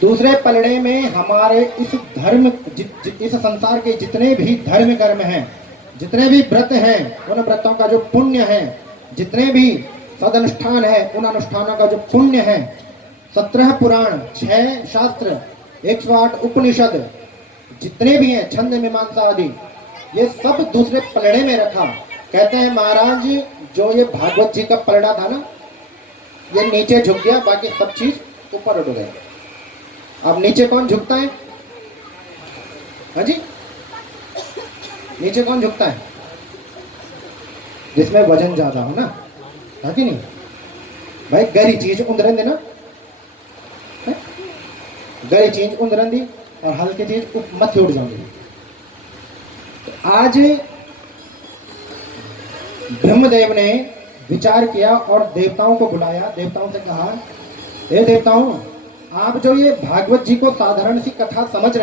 दूसरे पलड़े में हमारे इस धर्म इस संसार के जितने भी धर्म कर्म हैं, जितने भी व्रत हैं, उन व्रतों का जो पुण्य है, जितने भी सदनुष्ठान है उन अनुष्ठानों का जो पुण्य है, 17 पुराण, 6 शास्त्र, 108 उपनिषद, जितने भी हैं छंद मीमांसा आदि, ये सब दूसरे पलड़े में रखा। कहते हैं महाराज जो ये भागवत जी का पलड़ा था ना, ये नीचे झुक गया, बाकी सब चीज ऊपर उठ गए। अब नीचे कौन झुकता है? हाँ जी, नीचे कौन झुकता है? जिसमें वजन ज्यादा हो ना, है कि नहीं भाई? गरी चीज उंदरन देना, गरी चीज उंदरन दी और हल्की चीज मत उड़ जाऊंगी। तो आज ब्रह्मदेव ने विचार किया और देवताओं को बुलाया। देवताओं से कहा हे देवताओं, आप जो ये भागवत जी को साधारण सी कथा समझ रहे